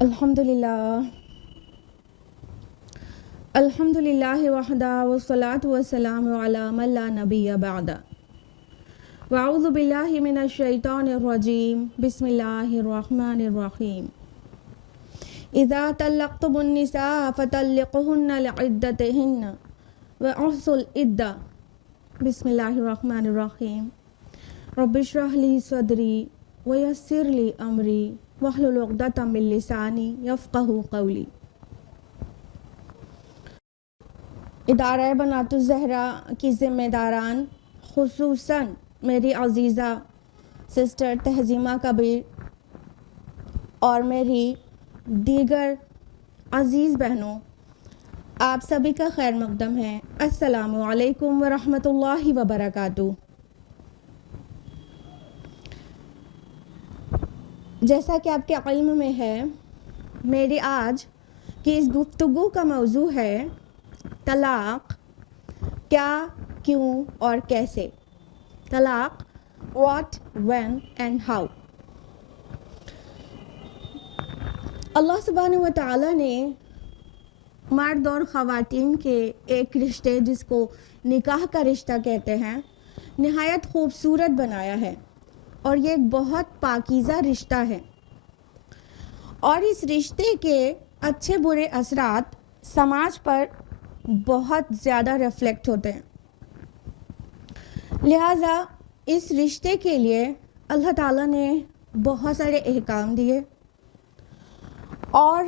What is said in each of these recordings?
الحمدللہ وحدہ والصلاة والسلام علی من لا نبی بعد واعوذ باللہ من الشیطان الرجیم بسم اللہ الرحمن الرحیم اذا طلقتم النساء فطلقوهن لعدتهن واحصوا العدة بسم اللہ الرحمن الرحیم رب اشرح لی صدری ویسر لی امری واحلل عقدۃ من لسانی یفقہوا قولی۔ ادارہ بنات الزہرا کی ذمہ داران، خصوصاً میری عزیزہ سسٹر تہزیمہ کبیر اور میری دیگر عزیز بہنوں، آپ سبھی کا خیر مقدم ہے۔ السلام علیکم ورحمۃ اللہ وبرکاتہ۔ جیسا کہ آپ کے علم میں ہے، میری آج کی اس گفتگو کا موضوع ہے طلاق، کیا، کیوں اور کیسے۔ طلاق، واٹ، وین اینڈ ہاؤ۔ اللہ سبحانہ و تعالیٰ نے مرد اور خواتین کے ایک رشتے، جس کو نکاح کا رشتہ کہتے ہیں، نہایت خوبصورت بنایا ہے، اور یہ ایک بہت پاکیزہ رشتہ ہے، اور اس رشتے کے اچھے برے اثرات سماج پر بہت زیادہ ریفلیکٹ ہوتے ہیں۔ لہٰذا اس رشتے کے لیے اللہ تعالیٰ نے بہت سارے احکام دیے، اور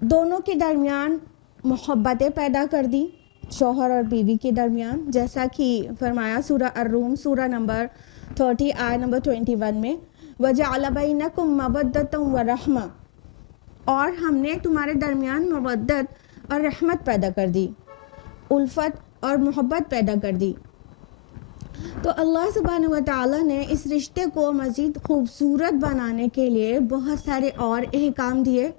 دونوں کے درمیان محبتیں پیدا کر دی، شوہر اور بیوی کے درمیان، جیسا کہ فرمایا سورہ الروم سورہ نمبر 30 آیت نمبر 21 میں، وَجَعَلَ بَيْنَكُمْ مَوَدَّةً وَرَحْمَةً، اور ہم نے تمہارے درمیان مودت اور رحمت پیدا کر دی، الفت اور محبت پیدا کر دی۔ تو اللہ سبحانہ و تعالیٰ نے اس رشتے کو مزید خوبصورت بنانے کے لیے بہت سارے اور احکام دیے،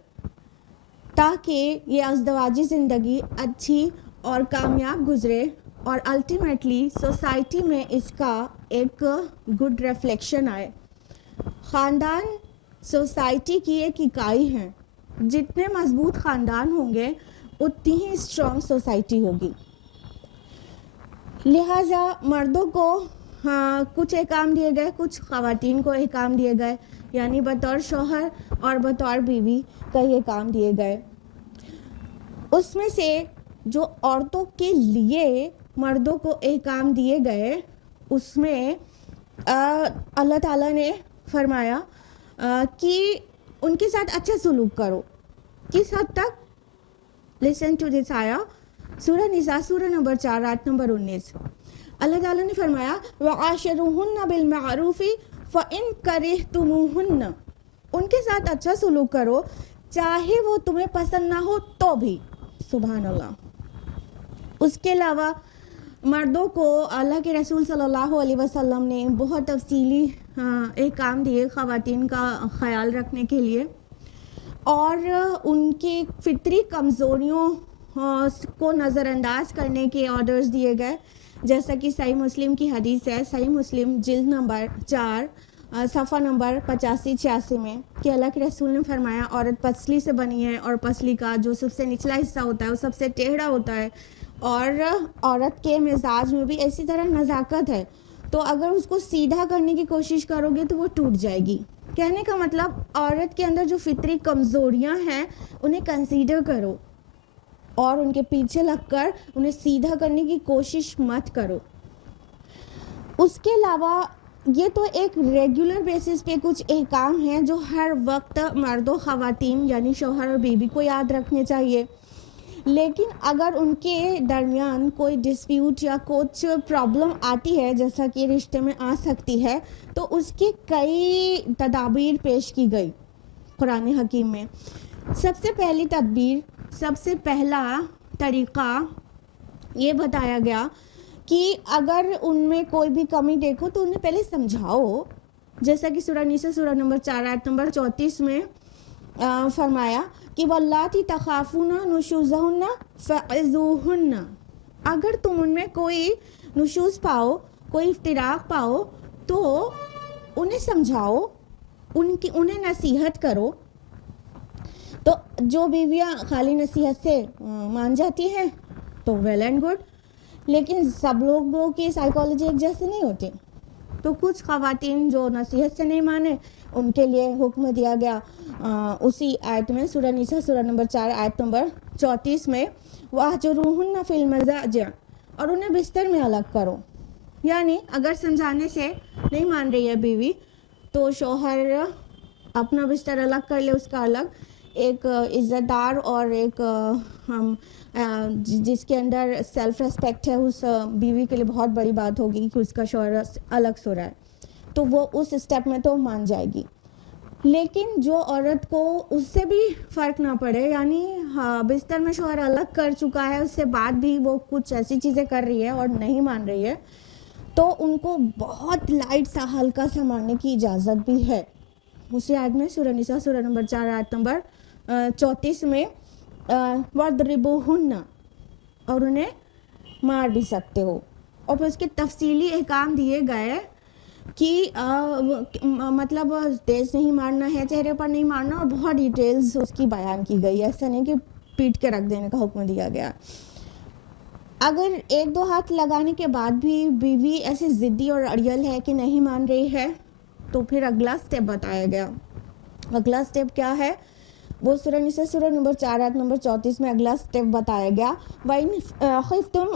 تاکہ یہ ازدواجی زندگی اچھی اور کامیاب گزرے، اور الٹیمیٹلی سوسائٹی میں اس کا ایک گڈ ریفلیکشن آئے۔ خاندان سوسائٹی کی ایک اکائی ہے، جتنے مضبوط خاندان ہوں گے اتنی ہی اسٹرانگ سوسائٹی ہوگی۔ لہٰذا مردوں کو کچھ احکام دیے گئے، کچھ خواتین کو احکام دیے گئے، یعنی بطور شوہر اور بطور بیوی کئی احکام دیے گئے۔ اس میں سے جو عورتوں کے لیے مردوں کو احکام دیے گئے، اس میں اللہ تعالیٰ نے فرمایا کہ ان کے ساتھ اچھا سلوک کرو۔ کس حد تک؟ لسن ٹو دس آیا، سورہ نساء سورہ نمبر 4 آیت نمبر 19۔ اللہ تعالیٰ نے فرمایا وَعَاشِرُوهُنَّ بِالْمَعْرُوفِ فَإِن كَرِهْتُمُوهُنَّ، ان کے ساتھ اچھا سلوک کرو، چاہے وہ تمہیں پسند نہ ہو تو بھی۔ سبحان اللہ۔ اس کے علاوہ مردوں کو اللہ کے رسول صلی اللہ علیہ وسلم نے بہت تفصیلی احکام دیے خواتین کا خیال رکھنے کے لیے، اور ان کی فطری کمزوریوں کو نظر انداز کرنے کے آرڈرز دیے گئے، جیسا کہ صحیح مسلم کی حدیث ہے، صحیح مسلم جلد نمبر 4 صفحہ نمبر 85-86 میں، کہ اللہ کے رسول نے فرمایا عورت پسلی سے بنی ہے، اور پسلی کا جو سب سے نچلا حصہ ہوتا ہے وہ سب سے ٹیڑھا ہوتا ہے، اور عورت کے مزاج میں بھی اسی طرح نزاکت ہے، تو اگر اس کو سیدھا کرنے کی کوشش کرو گے تو وہ ٹوٹ جائے گی۔ کہنے کا مطلب عورت کے اندر جو فطری کمزوریاں ہیں انہیں کنسیڈر کرو، اور ان کے پیچھے لگ کر انہیں سیدھا کرنے کی کوشش مت کرو۔ اس کے علاوہ یہ تو ایک ریگولر بیسس پہ کچھ احکام ہیں جو ہر وقت مرد و خواتین یعنی شوہر اور بیوی کو یاد رکھنے چاہیے، لیکن اگر ان کے درمیان کوئی ڈسپیوٹ یا کچھ پرابلم آتی ہے، جیسا کہ رشتے میں آ سکتی ہے، تو اس کی کئی تدابیر پیش کی گئی قرآن حکیم میں۔ سب سے پہلی تدبیر، سب سے پہلا طریقہ یہ بتایا گیا کہ اگر ان میں کوئی بھی کمی دیکھو تو انہیں پہلے سمجھاؤ، جیسا کہ سورہ نساء سورہ نمبر 4 آیت نمبر 34 میں فرمایا کہ واللاتی تخافون نشوزہن فعظوہن، اگر تم ان میں کوئی نشوز پاؤ، کوئی افتراق پاؤ، تو انہیں سمجھاؤ، انہیں نصیحت کرو۔ تو جو بیویاں خالی نصیحت سے مان جاتی ہیں تو ویل اینڈ گڈ، لیکن سب لوگوں کی سائیکالوجی ایک جیسے نہیں ہوتی. تو کچھ خواتین جو نصیحت سے نہیں مانے ان کے لیے حکم دیا گیا اسی آیت میں، سورہ نساء سورہ نمبر 4 آیت نمبر 34 میں، وَاهْجُرُوهُنَّ فِي الْمَضَاجِعِ، اور انہیں بستر میں الگ کرو. یعنی اگر سمجھانے سے نہیں مان رہی ہے بیوی تو شوہر اپنا بستر الگ کر لے، اس کا الگ، ایک عزت دار اور ایک جس کے اندر سیلف ریسپیکٹ ہے، اس بیوی کے لیے بہت بڑی بات ہوگی کہ اس کا شوہر الگ سو رہا ہے، تو وہ اس اسٹیپ میں تو مان جائے گی. لیکن جو عورت کو اس سے بھی فرق نہ پڑے، یعنی بستر میں شوہر الگ کر چکا ہے، اس سے بعد بھی وہ کچھ ایسی چیزیں کر رہی ہے اور نہیں مان رہی ہے، تو ان کو بہت لائٹ سا ہلکا سا ماننے کی اجازت بھی ہے. اسی آیت میں سورہ نساء سورہ نمبر 4 آیت نمبر 34 میں وَاضْرِبُوهُنَّ، اور انہیں مار بھی سکتے ہو. اور پھر اس کے تفصیلی احکام دیے گئے کہ مطلب تیز نہیں مارنا ہے، چہرے پر نہیں مارنا، اور بہت ڈیٹیلز اس کی بیان کی گئی. ایسا نہیں کہ پیٹ کے رکھ دینے کا حکم دیا گیا. اگر ایک دو ہاتھ لگانے کے بعد بھی بیوی ایسے ضدی اور اڑیل ہے کہ نہیں مان رہی ہے تو پھر اگلا سٹیپ بتایا گیا. اگلا سٹیپ کیا ہے؟ وہ سورہ نساء سورہ نمبر 4 آیت نمبر 34 میں اگلا سٹیپ بتایا گیا. وَإِنْ خِفْتُمْ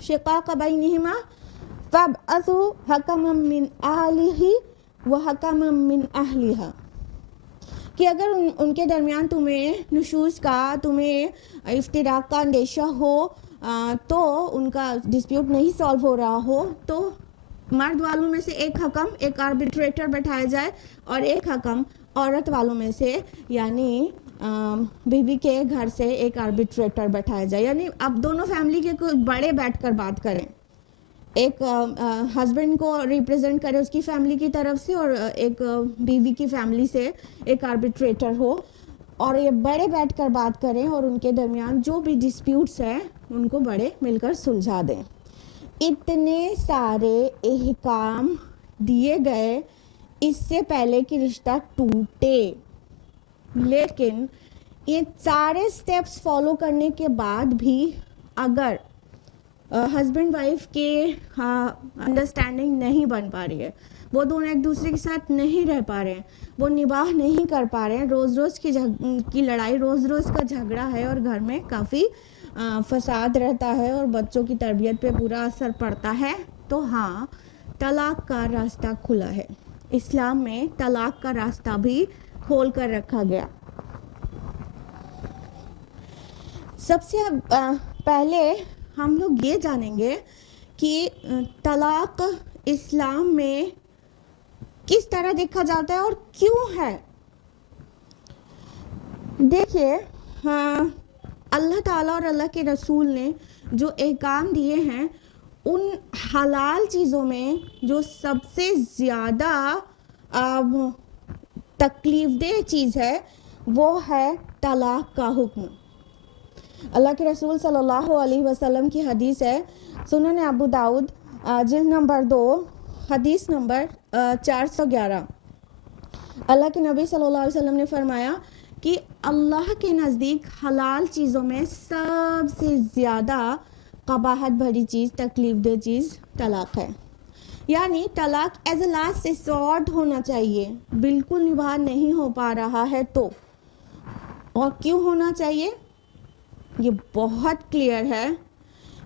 شِقَاقَ بَيْنِهِمَا فَابْعَثُوا حَكَمًا مِّنْ أَهْلِهِ وَحَكَمًا مِّنْ أَهْلِهَا، کہ اگر ان کے درمیان تمہیں نشوز کا، تمہیں افتراق کا اندیشہ ہو، تو ان کا ڈسپیوٹ نہیں سالو ہو رہا ہو، تو مرد والوں میں سے ایک حکم، ایک آربیٹریٹر بٹھایا جائے، اور ایک حکم عورت والوں میں سے یعنی بیوی کے گھر سے ایک آربیٹریٹر بٹھایا جائے. یعنی اب دونوں فیملی کے کچھ بڑے بیٹھ کر بات کریں، ایک ہسبینڈ کو ریپرزینٹ کرے اس کی فیملی کی طرف سے، اور ایک بیوی کی فیملی سے ایک آربیٹریٹر ہو، اور یہ بڑے بیٹھ کر بات کریں اور ان کے درمیان جو بھی ڈسپیوٹس ہیں ان کو بڑے مل کر سلجھا دیں. اتنے سارے احکام دیے گئے اس سے پہلے کہ رشتہ ٹوٹے، لیکن یہ سارے سٹیپس فالو کرنے کے بعد بھی اگر ہسبینڈ وائف کے انڈرسٹینڈنگ نہیں بن پا رہی ہے، وہ دونوں ایک دوسرے کے ساتھ نہیں رہ پا رہے ہیں، وہ نباہ نہیں کر پا رہے ہیں، روز روز کی لڑائی، روز روز کا جھگڑا ہے، اور گھر میں کافی فساد رہتا ہے اور بچوں کی تربیت پہ برا اثر پڑتا ہے، تو ہاں طلاق کا راستہ کھلا ہے. اسلام میں طلاق کا راستہ بھی کھول کر رکھا گیا. سب سے پہلے ہم لوگ یہ جانیں گے کہ طلاق اسلام میں کس طرح دیکھا جاتا ہے اور کیوں ہے. دیکھیے، اللہ تعالیٰ اور اللہ کے رسول نے جو احکام دیے ہیں، ان حلال چیزوں میں جو سب سے زیادہ تکلیف دہ چیز ہے وہ ہے طلاق کا حکم. اللہ کے رسول صلی اللہ علیہ وسلم کی حدیث ہے، سنن ابو داؤد جلد نمبر 2 حدیث نمبر 411. اللہ کے نبی صلی اللہ علیہ وسلم نے فرمایا کہ اللہ کے نزدیک حلال چیزوں میں سب سے زیادہ قباحت بھری چیز، تکلیف دہ چیز طلاق ہے. یعنی طلاق ایز اے لاسٹ ریسورٹ ہونا چاہیے، بالکل نباہ نہیں ہو پا رہا ہے تو. اور کیوں ہونا چاہیے؟ یہ بہت کلیئر ہے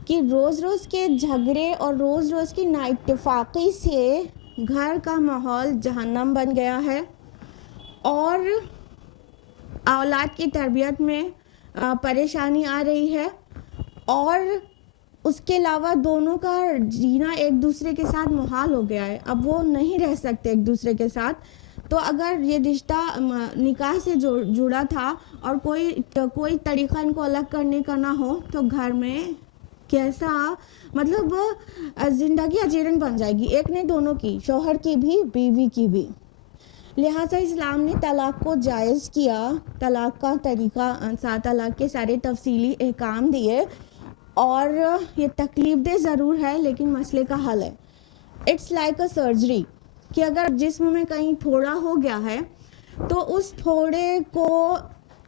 کہ روز روز کے جھگڑے اور روز روز کی نااتفاقی سے گھر کا ماحول جہنم بن گیا ہے، اور اولاد کی تربیت میں پریشانی آ رہی ہے، اور اس کے علاوہ دونوں کا جینا ایک دوسرے کے ساتھ محال ہو گیا ہے. اب وہ نہیں رہ سکتے ایک دوسرے کے ساتھ. تو اگر یہ رشتہ نکاح سے جڑا تھا اور کوئی طریقہ ان کو الگ کرنے کا نہ ہو تو گھر میں کیسا مطلب زندگی اجیرن بن جائے گی، ایک نہیں دونوں کی، شوہر کی بھی بیوی کی بھی. لہٰذا اسلام نے طلاق کو جائز کیا، طلاق کا طریقہ، طلاق کے سارے تفصیلی احکام دیے، اور یہ تکلیف دہ ضرور ہے لیکن مسئلے کا حل ہے. اٹس لائک اے سرجری، کہ اگر جسم میں کہیں پھوڑا ہو گیا ہے تو اس پھوڑے کو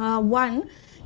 1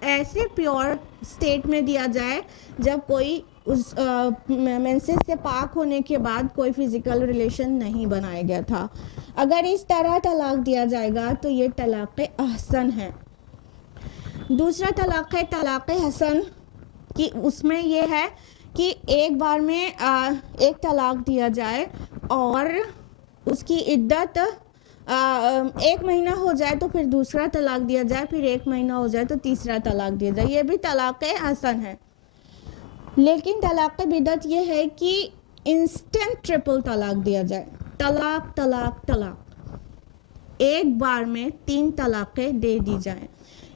ایسے پیور اسٹیٹ میں دیا جائے جب کوئی اس مینسز سے پاک ہونے کے بعد کوئی فزیکل ریلیشن نہیں بنایا گیا تھا. اگر اس طرح طلاق دیا جائے گا تو یہ طلاق احسن ہے. دوسرا طلاق ہے طلاق حسن، کہ اس میں یہ ہے کہ ایک بار میں ایک طلاق دیا جائے اور اس کی عدت 1 مہینہ ہو جائے تو پھر دوسرا طلاق دیا جائے، پھر 1 مہینہ ہو جائے تو تیسرا طلاق دیا جائے. یہ بھی طلاق حسن ہے. لیکن طلاق بدعت یہ ہے کہ انسٹنٹ ٹرپل طلاق دیا جائے. طلاق طلاق طلاق ایک بار میں 3 طلاقیں دے دی جائیں،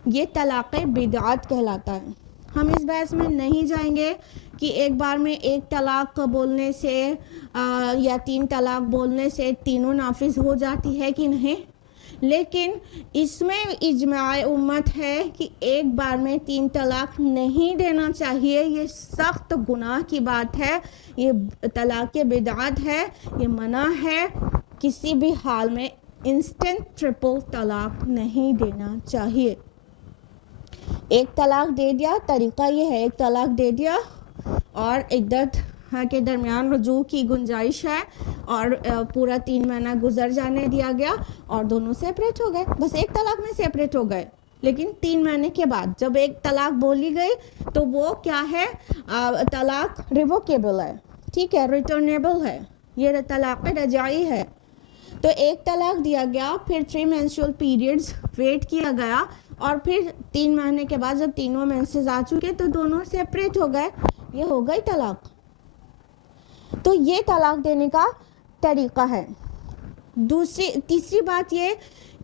یہ طلاق بدعت کہلاتا ہے. ہم اس بحث میں نہیں جائیں گے کہ ایک بار میں 1 طلاق بولنے سے یا 3 طلاق بولنے سے تینوں نافذ ہو جاتی ہے کہ نہیں، لیکن اس میں اجماع امت ہے کہ ایک بار میں 3 طلاق نہیں دینا چاہیے. یہ سخت گناہ کی بات ہے، یہ طلاق بدعت ہے، یہ منع ہے. کسی بھی حال میں انسٹنٹ ٹرپل طلاق نہیں دینا چاہیے. ایک طلاق دے دیا، طریقہ یہ ہے، ایک طلاق دے دیا اور عدت کے درمیان رجوع کی گنجائش ہے اور پورا 3 مہینہ گزر جانے دیا گیا اور دونوں سیپریٹ ہو گئے. بس ایک طلاق میں سیپریٹ ہو گئے، لیکن 3 مہینے کے بعد جب ایک طلاق بولی گئی تو وہ کیا ہے، طلاق ریووکیبل ہے، ٹھیک ہے، ریٹرنیبل ہے، یہ طلاق رجعی ہے. تو ایک طلاق دیا گیا، پھر 3 مینسٹرول پیریڈز ویٹ کیا گیا اور پھر 3 مہینے کے بعد جب تینوں مینسز آ چکے تو دونوں سیپریٹ ہو گئے، یہ ہو گئی طلاق. تو یہ طلاق دینے کا طریقہ ہے. تیسری بات یہ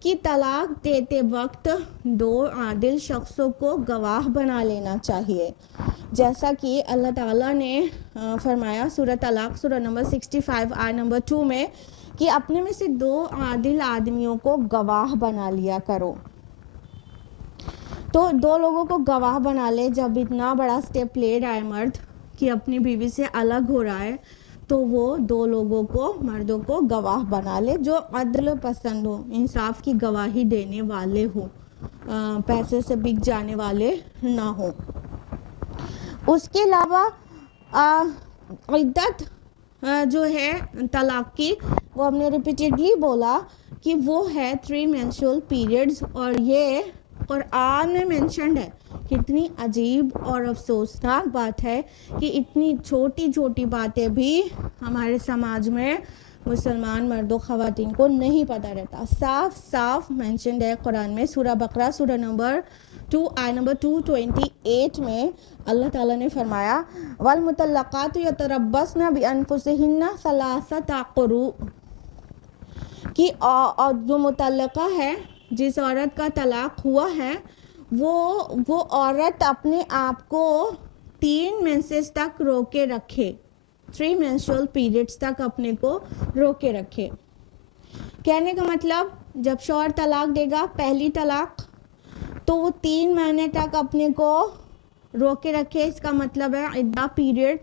کہ طلاق دیتے وقت 2 عادل شخصوں کو گواہ بنا لینا چاہیے، جیسا کہ اللہ تعالیٰ نے فرمایا سورہ طلاق سورہ نمبر 65 آیت نمبر 2 میں کہ اپنے میں سے 2 عادل آدمیوں کو گواہ بنا لیا کرو. تو 2 لوگوں کو گواہ بنا لے. جب اتنا بڑا سٹیپ لے رہا ہے مرد کہ اپنی بیوی سے الگ ہو رہا ہے تو وہ 2 لوگوں کو، مردوں کو گواہ بنا لے جو عدل پسند ہو، انصاف کی گواہی دینے والے ہوں، پیسے سے بک جانے والے نہ ہوں. اس کے علاوہ عدت جو ہے طلاق کی، وہ ہم نے ریپیٹیڈلی بولا کہ وہ ہے 3 مینسٹرول پیریڈز، اور یہ قرآن میں مینشنڈ ہے. کتنی عجیب اور افسوسناک بات ہے کہ اتنی چھوٹی چھوٹی باتیں بھی ہمارے سماج میں مسلمان مرد و خواتین کو نہیں پتہ رہتا. صاف صاف مینشنڈ ہے قرآن میں. سورہ بقرہ سورہ نمبر 2 آیت نمبر 228 میں اللہ تعالیٰ نے فرمایا والمطلقات یتربصن بانفسہن ثلاثۃ قروء، کہ جو مطلقہ ہے، جس عورت کا طلاق ہوا ہے، وہ عورت اپنے آپ کو 3 مینسز تک روکے رکھے، 3 مینسٹرول پیریڈز تک اپنے کو روکے رکھے. کہنے کا مطلب جب شوہر طلاق دے گا، پہلی طلاق، تو وہ 3 مہینے تک اپنے کو روکے رکھے. اس کا مطلب ہے عدہ پیریڈ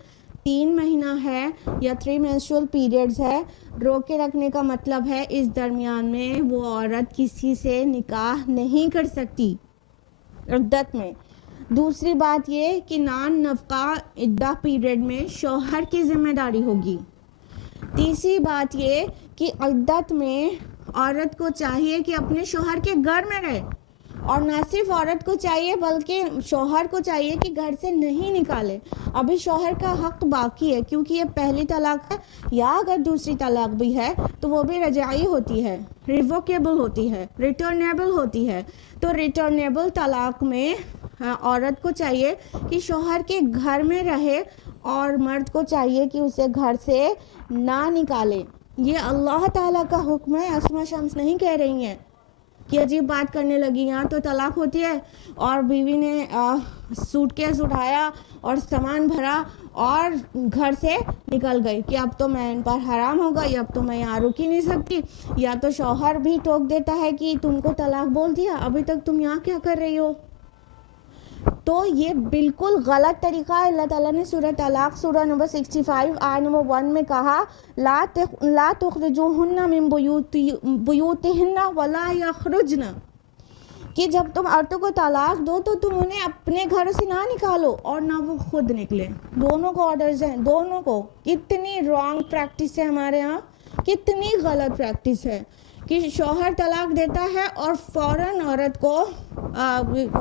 3 مہینہ ہے یا 3 مینسٹرول پیریڈز ہے. روکے رکھنے کا مطلب ہے اس درمیان میں وہ عورت کسی سے نکاح نہیں کر سکتی عدت میں. دوسری بات یہ کہ نان نفقہ عدہ پیریڈ میں شوہر کی ذمہ داری ہوگی. تیسری بات یہ کہ عدت میں عورت کو چاہیے کہ اپنے شوہر کے گھر میں رہے، اور نہ صرف عورت کو چاہیے بلکہ شوہر کو چاہیے کہ گھر سے نہیں نکالے. ابھی شوہر کا حق باقی ہے کیونکہ یہ پہلی طلاق ہے، یا اگر دوسری طلاق بھی ہے تو وہ بھی رجعی ہوتی ہے، ریووکیبل ہوتی ہے، ریٹرنیبل ہوتی ہے. تو ریٹرنیبل طلاق میں عورت کو چاہیے کہ شوہر کے گھر میں رہے اور مرد کو چاہیے کہ اسے گھر سے نہ نکالے. یہ اللہ تعالیٰ کا حکم ہے. اسما شمس نہیں کہہ رہی ہیں کہ عجیب بات کرنے لگی. یہاں تو طلاق ہوتی ہے اور بیوی نے سوٹ کیس اٹھایا اور سامان بھرا اور گھر سے نکل گئی کہ اب تو میں ان پر حرام ہوگا، یا اب تو میں یہاں رک ہی نہیں سکتی. یا تو شوہر بھی ٹوک دیتا ہے کہ تم کو طلاق بول دیا، ابھی تک تم یہاں کیا کر رہی ہو. تو یہ بالکل غلط طریقہ ہے. اللہ تعالیٰ نے سورہ طلاق سورہ نمبر 65 آیت نمبر 1 میں کہا لا تخرجوہن من بیوتہن ولا یخرجن، کہ جب تم عورتوں کو طلاق دو تو تم انہیں اپنے گھر سے نہ نکالو اور نہ وہ خود نکلے. دونوں کو آرڈرز ہیں, دونوں کو. کتنی رانگ پریکٹس ہے ہمارے ہاں, کتنی غلط پریکٹس ہے کہ شوہر طلاق دیتا ہے اور فوراً عورت کو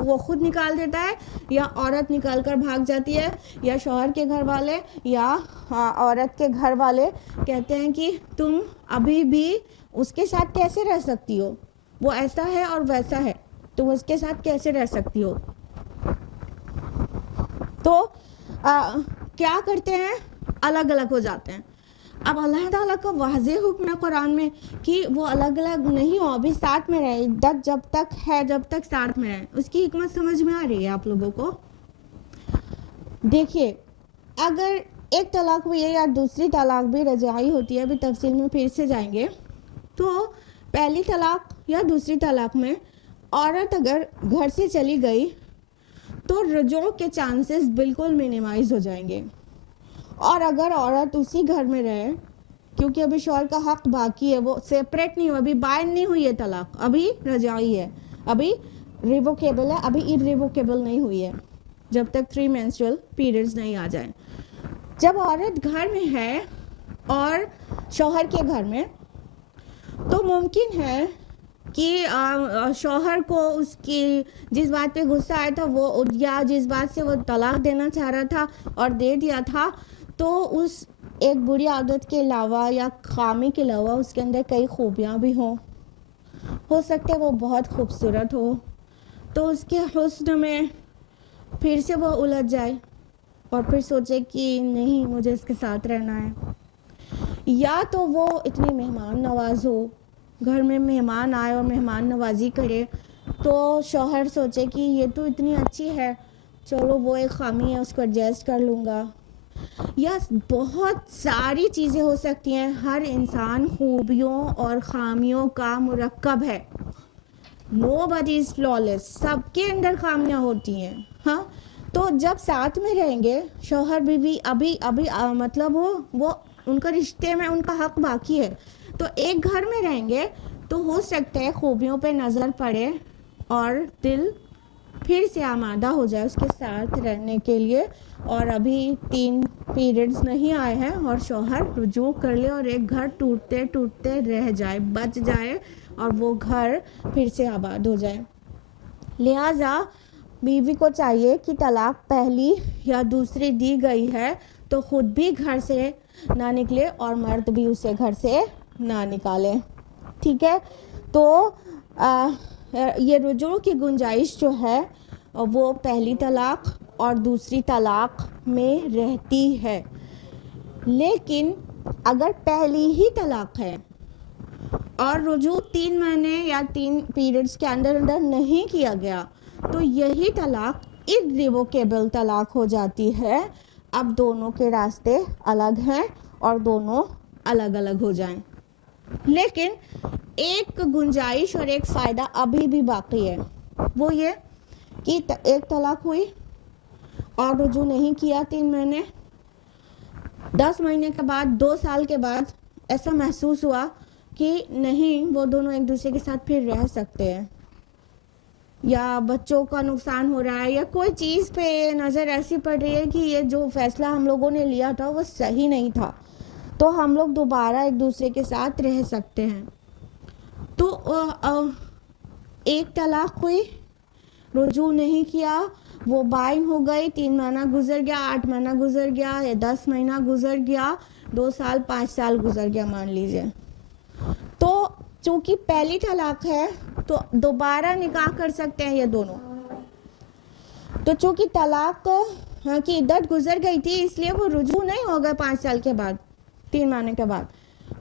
وہ خود نکال دیتا ہے, یا عورت نکال کر بھاگ جاتی ہے, یا شوہر کے گھر والے یا عورت کے گھر والے کہتے ہیں کہ تم ابھی بھی اس کے ساتھ کیسے رہ سکتی ہو, وہ ایسا ہے اور ویسا ہے, تم اس کے ساتھ کیسے رہ سکتی ہو. تو کیا کرتے ہیں, الگ الگ ہو جاتے ہیں. اب اللہ تعالیٰ کا واضح حکم ہے قرآن میں کہ وہ الگ الگ نہیں ہو, ابھی ساتھ میں رہے, عدت جب تک ہے جب تک ساتھ میں رہے. اس کی حکمت سمجھ میں آ رہی ہے آپ لوگوں کو؟ دیکھیے, اگر ایک طلاق ہوئی ہے یا دوسری طلاق بھی رجعی ہوتی ہے, ابھی تفصیل میں پھر سے جائیں گے, تو پہلی طلاق یا دوسری طلاق میں عورت اگر گھر سے چلی گئی تو رجوع کے چانسز بالکل منیمائز ہو جائیں گے. اور اگر عورت اسی گھر میں رہے, کیونکہ ابھی شوہر کا حق باقی ہے, وہ سیپریٹ نہیں ہوا, ابھی بائن نہیں ہوئی ہے طلاق, ابھی رجعی ہے, ابھی ریووکیبل ہے, ابھی ایریووکیبل نہیں ہوئی ہے جب تک 3 menstrual periods نہیں آ جائیں. جب عورت گھر میں ہے اور شوہر کے گھر میں, تو ممکن ہے کہ شوہر کو اس کی جس بات پہ غصہ آیا تھا وہ, یا جس بات سے وہ طلاق دینا چاہ رہا تھا اور دے دیا تھا, تو اس ایک بری عادت کے علاوہ یا خامی کے علاوہ اس کے اندر کئی خوبیاں بھی ہوں. ہو سکتا ہے وہ بہت خوبصورت ہو, تو اس کے حسن میں پھر سے وہ الجھ جائے اور پھر سوچے کہ نہیں مجھے اس کے ساتھ رہنا ہے. یا تو وہ اتنی مہمان نواز ہو, گھر میں مہمان آئے اور مہمان نوازی کرے, تو شوہر سوچے کہ یہ تو اتنی اچھی ہے, چلو وہ ایک خامی ہے اس کو ایڈجسٹ کر لوں گا. یا بہت ساری چیزیں ہو سکتی ہیں. ہر انسان خوبیوں اور خامیوں کا مرکب ہے. Nobody is flawless, سب کے اندر خامیاں ہوتی ہیں. ہاں, تو جب ساتھ میں رہیں گے شوہر بیوی, ابھی مطلب وہ ان کا رشتے میں ان کا حق باقی ہے, تو ایک گھر میں رہیں گے تو ہو سکتا ہے خوبیوں پہ نظر پڑے اور دل پھر سے آمادہ ہو جائے اس کے ساتھ رہنے کے لیے, اور ابھی 3 periods نہیں آئے ہیں اور شوہر رجوع کر لے اور ایک گھر ٹوٹتے ٹوٹتے رہ جائے, بچ جائے, اور وہ گھر پھر سے آباد ہو جائے. لہٰذا بیوی کو چاہیے کہ طلاق پہلی یا دوسری دی گئی ہے تو خود بھی گھر سے نہ نکلے اور مرد بھی اسے گھر سے نہ نکالے. ٹھیک ہے, تو یہ رجوع کی گنجائش جو ہے وہ پہلی طلاق اور دوسری طلاق میں رہتی ہے. لیکن اگر پہلی ہی طلاق ہے اور رجوع 3 مہینے یا 3 periods کے اندر نہیں کیا گیا, تو یہی طلاق irrevocable طلاق ہو جاتی ہے. اب دونوں کے راستے الگ ہیں اور دونوں الگ الگ ہو جائیں. لیکن ایک گنجائش اور ایک فائدہ ابھی بھی باقی ہے, وہ یہ کہ ایک طلاق ہوئی اور رجوع نہیں کیا 3 مہینے, 10 مہینے کے بعد 2 سال کے بعد ایسا محسوس ہوا کہ نہیں وہ دونوں ایک دوسرے کے ساتھ پھر رہ سکتے ہیں, یا بچوں کا نقصان ہو رہا ہے, یا کوئی چیز پہ نظر ایسی پڑ رہی ہے کہ یہ جو فیصلہ ہم لوگوں نے لیا تھا وہ صحیح نہیں تھا, تو ہم لوگ دوبارہ ایک دوسرے کے ساتھ رہ سکتے ہیں. تو ایک طلاق ہوئی, رجوع نہیں کیا, وہ بائن ہو گئی, 3 مہینہ گزر گیا, 8 مہینہ گزر گیا, یا 10 مہینہ گزر گیا, 2 سال 5 سال گزر گیا مان لیجئے, تو چونکہ پہلی طلاق ہے تو دوبارہ نکاح کر سکتے ہیں یہ دونوں. تو چونکہ طلاق کی عدت گزر گئی تھی اس لیے وہ رجوع نہیں ہوگا 5 سال کے بعد, 3 مہینے کے بعد,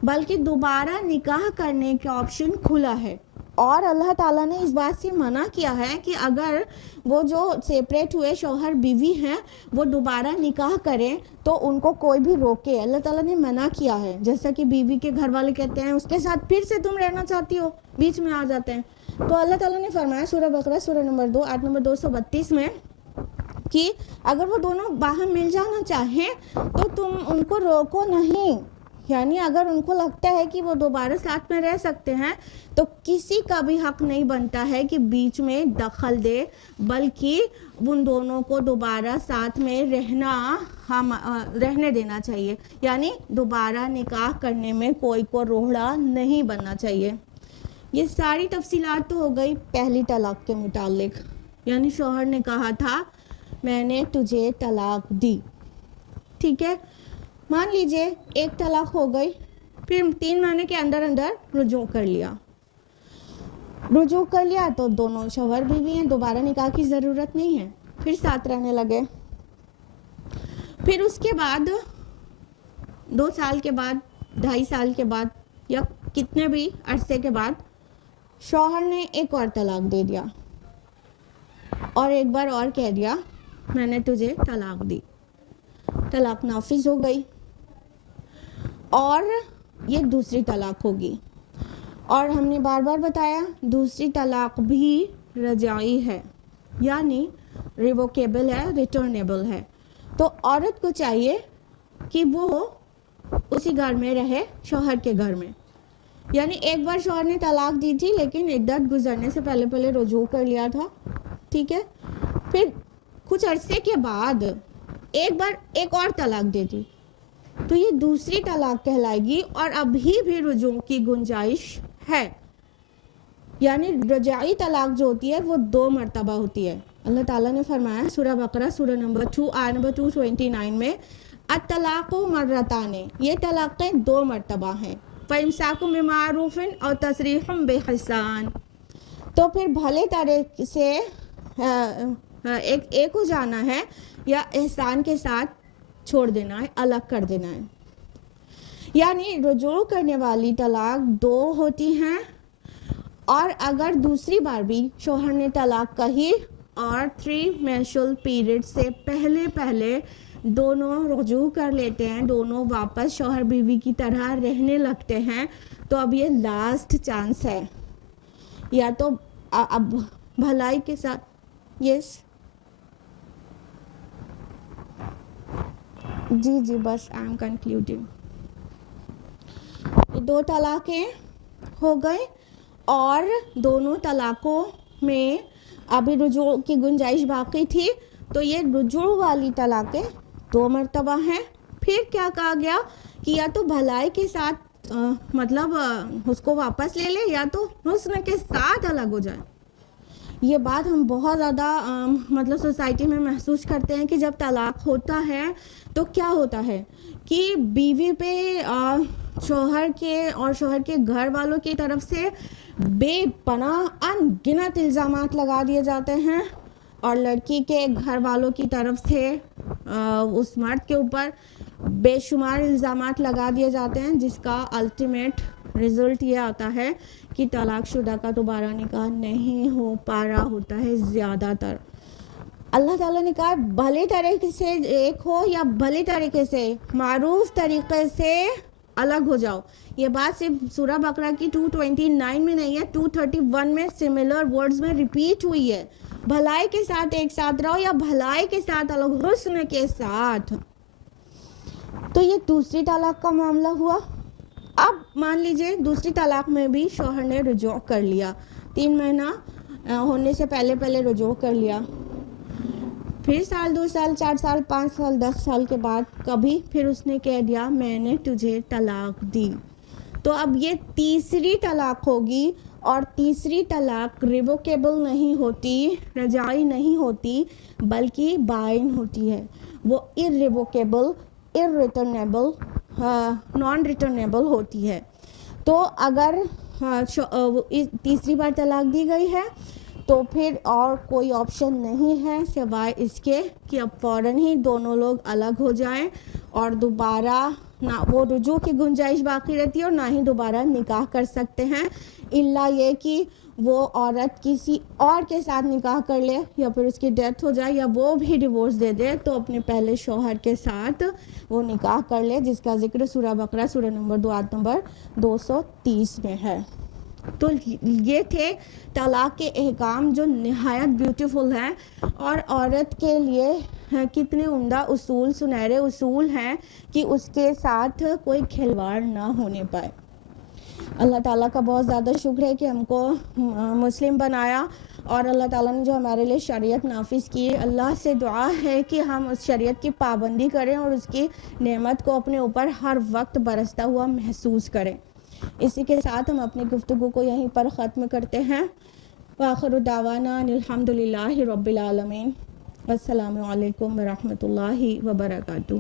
بلکہ دوبارہ نکاح کرنے کا آپشن کھلا ہے. اور اللہ تعالیٰ نے اس بات سے منع کیا ہے کہ اگر وہ جو سیپریٹ ہوئے شوہر بیوی ہیں وہ دوبارہ نکاح کریں تو ان کو کوئی بھی روکے, اللہ تعالیٰ نے منع کیا ہے. جیسا کہ بیوی کے گھر والے کہتے ہیں اس کے ساتھ پھر سے تم رہنا چاہتی ہو, بیچ میں آ جاتے ہیں, تو اللہ تعالیٰ نے فرمایا سورہ بقرہ سورہ نمبر 2 آیت نمبر 232 میں کہ اگر وہ دونوں باہم مل جانا چاہیں تو تم ان کو روکو نہیں, یعنی اگر ان کو لگتا ہے کہ وہ دوبارہ ساتھ میں رہ سکتے ہیں تو کسی کا بھی حق نہیں بنتا ہے کہ بیچ میں دخل دے، بلکہ ان دونوں کو دوبارہ ساتھ میں رہنے دینا چاہیے، یعنی دوبارہ نکاح کرنے میں کوئی کو روڑا نہیں بننا چاہیے۔ یہ ساری تفصیلات تو ہو گئی پہلی طلاق کے متعلق، یعنی شوہر نے کہا تھا میں نے تجھے طلاق دی، ٹھیک ہے، مان لیجئے ایک طلاق ہو گئی، پھر 3 مہینے کے اندر رجوع کر لیا تو دونوں شوہر بیوی ہیں، دوبارہ نکاح کی ضرورت نہیں ہے، پھر ساتھ رہنے لگے۔ پھر اس کے بعد 2 سال کے بعد، 2.5 سال کے بعد یا کتنے بھی عرصے کے بعد شوہر نے ایک اور طلاق دے دیا اور ایک بار اور کہہ دیا میں نے تجھے طلاق دی، طلاق نافذ ہو گئی اور یہ دوسری طلاق ہوگی۔ اور ہم نے بار بار بتایا دوسری طلاق بھی رجعی ہے، یعنی ریووکیبل ہے، ریٹرنیبل ہے، تو عورت کو چاہیے کہ وہ اسی گھر میں رہے، شوہر کے گھر میں، یعنی ایک بار شوہر نے طلاق دی تھی لیکن عدت گزرنے سے پہلے رجوع کر لیا تھا، ٹھیک ہے، پھر کچھ عرصے کے بعد ایک بار ایک اور طلاق دے دی تو یہ دوسری طلاق کہلائے گی اور ابھی بھی رجوع کی گنجائش ہے، یعنی رجعی طلاق جو ہوتی ہے وہ 2 مرتبہ ہوتی ہے۔ اللہ تعالیٰ نے فرمایا سورہ بقرہ سورہ نمبر 2 آیت نمبر 229 میں الطلاق مرتان، یہ طلاقیں 2 مرتبہ ہیں، فَإِمْسَاكٌ بِمَعْرُوفٍ اور تَسْرِيحٌ بِإِحْسَان، تو پھر بھلے طرح سے ایک ہو جانا ہے یا احسان کے ساتھ چھوڑ دینا ہے، الگ کر دینا ہے، یعنی رجوع کرنے والی طلاق 2 ہوتی ہیں، اور اگر دوسری بار بھی شوہر نے طلاق کہی اور 3 مینسٹرل پیریڈ سے پہلے دونوں رجوع کر لیتے ہیں، دونوں واپس شوہر بیوی کی طرح رہنے لگتے ہیں، تو اب یہ لاسٹ چانس ہے، یا تو اب بھلائی کے ساتھ یس جی بس آئی ایم کنکلوڈنگ، 2 طلاقیں ہو گئے اور دونوں طلاقوں میں ابھی رجوع کی گنجائش باقی تھی، تو یہ رجوع والی طلاقیں 2 مرتبہ ہیں۔ پھر کیا کہا گیا کہ یا تو بھلائی کے ساتھ مطلب اس کو واپس لے لے یا تو حسن کے ساتھ الگ ہو جائے۔ یہ بات ہم بہت زیادہ مطلب سوسائٹی میں محسوس کرتے ہیں کہ جب طلاق ہوتا ہے تو کیا ہوتا ہے کہ بیوی پہ شوہر کے گھر والوں کی طرف سے بے پناہ ان گنت الزامات لگا دیے جاتے ہیں، اور لڑکی کے گھر والوں کی طرف سے اس مرد کے اوپر بے شمار الزامات لگا دیے جاتے ہیں، جس کا الٹیمیٹ رزلٹ یہ آتا ہے کہ طلاق شدہ کا دوبارہ نکاح نہیں ہو پا رہا ہوتا ہے زیادہ تر۔ اللہ تعالیٰ نے کہا بھلے طریقے سے ایک ہو یا بھلے طریقے سے معروف طریقے سے الگ ہو جاؤ۔ یہ بات صرف سورہ بقرہ کی 229 میں نہیں ہے، 231 میں سملر ورڈز میں ریپیٹ ہوئی ہے، بھلائی کے ساتھ ایک ساتھ رہو یا بھلائی کے ساتھ الگ، حسن کے ساتھ۔ تو یہ دوسری طلاق کا معاملہ ہوا۔ اب مان لیجئے دوسری طلاق میں بھی شوہر نے رجوع کر لیا، 3 مہینہ ہونے سے پہلے رجوع کر لیا، پھر 1 سال 2 سال 4 سال 5 سال 10 سال کے بعد کبھی پھر اس نے کہہ دیا میں نے تجھے طلاق دی، تو اب یہ تیسری طلاق ہوگی، اور تیسری طلاق ریووکیبل نہیں ہوتی، رجعی نہیں ہوتی، بلکہ بائن ہوتی ہے، وہ irrevocable irreturnable نان ریٹرنیبل ہوتی ہے۔ تو اگر تیسری بار طلاق دی گئی ہے تو پھر اور کوئی آپشن نہیں ہے سوائے اس کے کہ اب فوراً ہی دونوں لوگ الگ ہو جائیں، اور دوبارہ نہ وہ رجوع کی گنجائش باقی رہتی ہے اور نہ ہی دوبارہ نکاح کر سکتے ہیں، الا یہ کہ وہ عورت کسی اور کے ساتھ نکاح کر لے یا پھر اس کی ڈیتھ ہو جائے یا وہ بھی ڈیورس دے دے تو اپنے پہلے شوہر کے ساتھ وہ نکاح کر لے، جس کا ذکر سورہ بقرہ سورہ نمبر 2 آیت نمبر 230 میں ہے۔ تو یہ تھے طلاق کے احکام جو نہایت بیوٹیفل ہیں اور عورت کے لیے کتنے عمدہ اصول، سنہرے اصول ہیں کہ اس کے ساتھ کوئی کھلواڑ نہ ہونے پائے۔ اللہ تعالیٰ کا بہت زیادہ شکر ہے کہ ہم کو مسلم بنایا، اور اللہ تعالیٰ نے جو ہمارے لیے شریعت نافذ کی، اللہ سے دعا ہے کہ ہم اس شریعت کی پابندی کریں اور اس کی نعمت کو اپنے اوپر ہر وقت برستا ہوا محسوس کریں۔ اسی کے ساتھ ہم اپنی گفتگو کو یہیں پر ختم کرتے ہیں۔ وآخر دعوانا ان الحمد للہ رب العالمین۔ السلام علیکم ورحمۃ اللہ وبرکاتہ۔